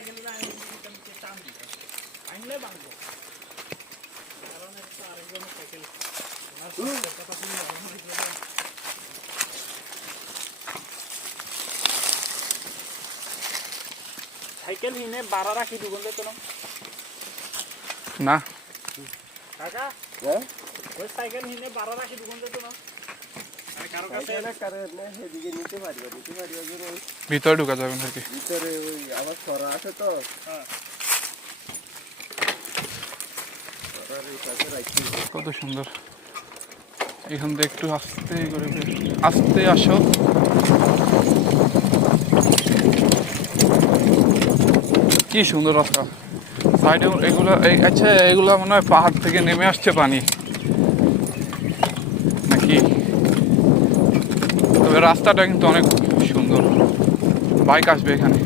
cycle টান দিবে আইনলে বাঁধবো কারণ একটা আরেকজনের সাইকেল কথা শুনে সাইকেল হিনে বাড়া রাখি দুগুন তো না কাকা ওই সাইকেল হিনে বাড়া রাখি দুগুন তো কারো কাছে ভিতরে ঢুকা যাবে নাকি ভিতরে ওই আবার সরা আছে তো কত সুন্দর এখান থেকে একটু আস্তে করে আস্তে আসো কি সুন্দর রাস্তা সাইডে এগুলো আচ্ছা এগুলো মনে হয় পাহাড় থেকে নেমে আসছে পানি নাকি তবে রাস্তাটা কিন্তু অনেক সুন্দর বাইক আসবে এখানে